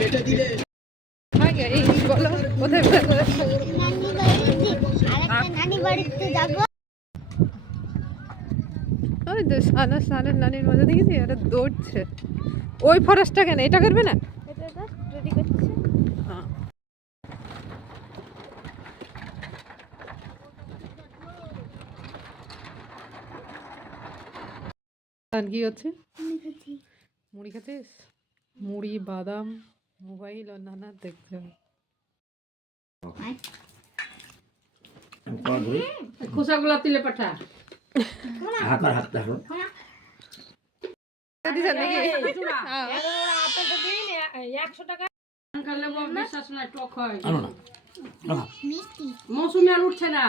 এই বলো কোথায় নানি বাড়িতে যাব। ওই তো সানের নানির মধ্যে দেখেছি ওরা দৌড়ছে। ওই ফরেস্টটা কেন এটা করবে না? এটা রেডি করছে। হ্যাঁ আর কি হচ্ছে? মুড়ি খাচ্ছিস? মুড়ি বাদাম মোবাইল আর নানা দেখতে হবে। খোসাগুলো তুলে পাঠা। মৌসুমি আর উঠছে না।